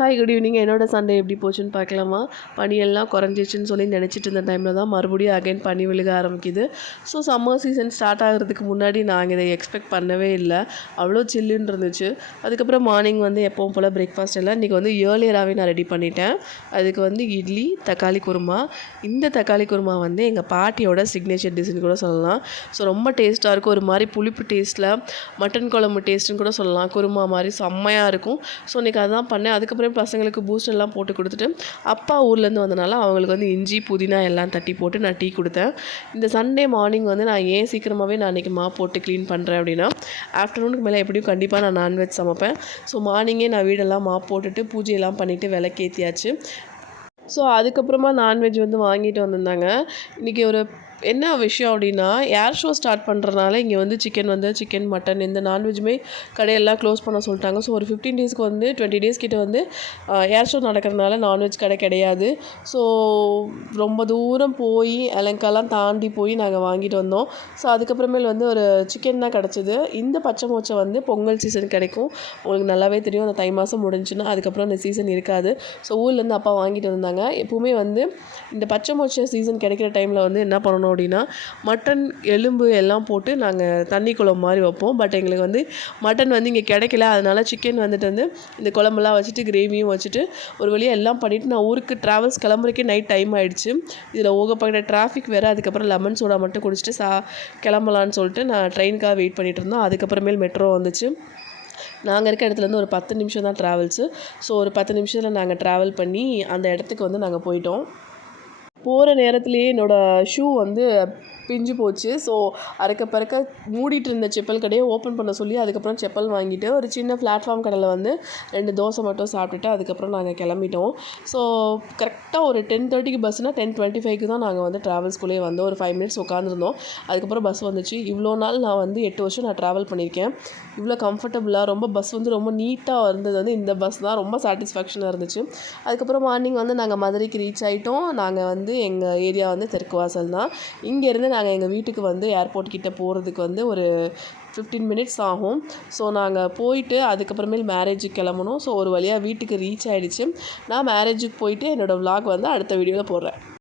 Hi good evening. என்னோட Sunday எப்படி போச்சுன்னு பார்க்கலாமா? பனியெல்லாம் குறைஞ்சிச்சுன்னு சொல்லி நினச்சிட்டு இருந்த டைமில் தான் மறுபடியும் அகைன் பனி விழுக ஆரம்பிக்குது. ஸோ சம்மர் சீசன் ஸ்டார்ட் ஆகிறதுக்கு முன்னாடி நாங்கள் இதை எக்ஸ்பெக்ட் பண்ணவே இல்லை. அவ்வளோ சில்லுன்னு இருந்துச்சு. அதுக்கப்புறம் மார்னிங் வந்து எப்பவும் போல் பிரேக்ஃபாஸ்ட் எல்லாம் இன்றைக்கி வந்து ஏர்லியராகவே நான் ரெடி பண்ணிட்டேன். அதுக்கு வந்து இட்லி, தக்காளி குருமா. இந்த தக்காளி குருமா வந்து எங்கள் பாட்டியோட சிக்னேச்சர் டிஷ்ஷுன்னு கூட சொல்லலாம். ஸோ ரொம்ப டேஸ்ட்டாக இருக்கும். ஒரு மாதிரி புளிப்பு டேஸ்ட்டில் மட்டன் குழம்பு டேஸ்ட்டுன்னு கூட சொல்லலாம். குருமா மாதிரி செம்மையாக இருக்கும். ஸோ இன்றைக்கி அதுதான் பண்ணேன். அதுக்கப்புறம் பசங்களுக்கு பூஸ்ட் எல்லாம் போட்டு கொடுத்துட்டு அப்பா ஊர்லேருந்து வந்தனால அவங்களுக்கு வந்து இஞ்சி புதினா எல்லாம் தட்டி போட்டு நான் டீ கொடுத்தேன். இந்த சண்டே மார்னிங் வந்து நான் ஏன் சீக்கிரமாகவே நான் இன்றைக்கி மாப் போட்டு க்ளீன் பண்ணுறேன் அப்படின்னா, ஆஃப்டர்நூனுக்கு மேலே எப்படியும் கண்டிப்பாக நான் நான்வெஜ் சமைப்பேன். ஸோ மார்னிங்கே நான் வீடெல்லாம் மாப் போட்டுட்டு பூஜையெல்லாம் பண்ணிவிட்டு விளக்கேற்றியாச்சு. ஸோ அதுக்கப்புறமா நான்வெஜ் வந்து வாங்கிட்டு வந்திருந்தாங்க. இன்றைக்கி ஒரு என்ன விஷயம் அப்படின்னா, ஏர் ஷோ ஸ்டார்ட் பண்ணுறதுனால இங்கே வந்து சிக்கன், மட்டன் இந்த நான்வெஜ்ஜுமே கடையெல்லாம் க்ளோஸ் பண்ண சொல்லிட்டாங்க. ஸோ ஒரு 15 டேஸ்க்கு வந்து 20 டேஸ் கிட்ட வந்து ஏர் ஷோ நடக்கிறதுனால நான்வெஜ் கடை கிடையாது. ஸோ ரொம்ப தூரம் போய் அலங்காலாம் தாண்டி போய் நாங்கள் வாங்கிட்டு வந்தோம். ஸோ அதுக்கப்புறமேல் வந்து ஒரு சிக்கன் தான் கிடச்சிது. இந்த பச்சை மோச்சை வந்து பொங்கல் சீசன் கிடைக்கும். உங்களுக்கு நல்லாவே தெரியும். அந்த தை மாதம் முடிஞ்சுன்னா அதுக்கப்புறம் அந்த சீசன் இருக்காது. ஸோ ஊர்லேருந்து அப்பா வாங்கிட்டு வந்தாங்க. எப்போவுமே வந்து இந்த பச்சை மோச்சை சீசன் கிடைக்கிற டைமில் வந்து என்ன பண்ணணும் அப்படின்னா, மட்டன் எலும்பு எல்லாம் போட்டு நாங்கள் தண்ணி குழம்பு மாதிரி வைப்போம். பட் எங்களுக்கு வந்து மட்டன் வந்து இங்கே கிடைக்கல. அதனால சிக்கன் வந்துட்டு வந்து இந்த குழம்பெல்லாம் வச்சுட்டு கிரேவியும் வச்சுட்டு ஒரு வழியாக எல்லாம் பண்ணிவிட்டு நான் ஊருக்கு ட்ராவல்ஸ் கிளம்புறக்கே நைட் டைம் ஆகிடுச்சு. இதில் ஓகப்பட்ட டிராஃபிக் வேறு. அதுக்கப்புறம் லெமன் சோடா மட்டும் குடிச்சிட்டு கிளம்பலான்னு சொல்லிட்டு நான் ட்ரெயினுக்காக வெயிட் பண்ணிகிட்டு இருந்தோம். அதுக்கப்புறமேல் மெட்ரோ வந்துச்சு. நாங்கள் இருக்க இடத்துலேருந்து ஒரு 10 நிமிஷம் தான் ட்ராவல்ஸு. ஸோ ஒரு 10 நிமிஷத்தில் நாங்கள் ட்ராவல் பண்ணி அந்த இடத்துக்கு வந்து நாங்கள் போயிட்டோம். போகிற நேரத்துலேயே என்னோடய ஷூ வந்து பிஞ்சு போச்சு. ஸோ அறக்க பறக்க மூடிட்டு இருந்த செப்பல் கடையை ஓப்பன் பண்ண சொல்லி அதுக்கப்புறம் செப்பல் வாங்கிட்டு ஒரு சின்ன பிளாட்ஃபார்ம் கடையில் வந்து 2 தோசை மட்டும் சாப்பிட்டுட்டு அதுக்கப்புறம் நாங்கள் கிளம்பிட்டோம். ஸோ கரெக்டாக ஒரு 10:30க்கு பஸ்ஸுனால் 10:25க்கு தான் நாங்கள் வந்து ட்ராவல்ஸ்குள்ளேயே வந்தோம். ஒரு 5 மினிட்ஸ் உட்காந்துருந்தோம். அதுக்கப்புறம் பஸ் வந்துச்சு. இவ்வளோ நாள் நான் வந்து 8 வருஷம் நான் ட்ராவல் பண்ணியிருக்கேன். இவ்வளோ கம்ஃபர்டபுளாக ரொம்ப பஸ் வந்து ரொம்ப நீட்டாக இருந்தது வந்து இந்த பஸ் தான். ரொம்ப சாட்டிஸ்ஃபேக்ஷனாக இருந்துச்சு. அதுக்கப்புறம் மார்னிங் வந்து நாங்கள் மதுரைக்கு ரீச் ஆகிட்டோம். நாங்கள் வந்து எங்கள் ஏரியா வந்து தெற்கு வாசல் தான். இங்கேருந்து நாங்கள் எங்கள் வீட்டுக்கு வந்து ஏர்போர்ட் கிட்டே போகிறதுக்கு வந்து ஒரு 15 மினிட்ஸ் ஆகும். ஸோ நாங்கள் போயிட்டு அதுக்கப்புறமேல் மேரேஜுக்கு கிளம்பணும். ஸோ ஒரு வழியாக வீட்டுக்கு ரீச் ஆகிடுச்சு. நான் மேரேஜுக்கு போயிட்டு என்னோடய விலாக் வந்து அடுத்த வீடியோவில் போடுறேன்.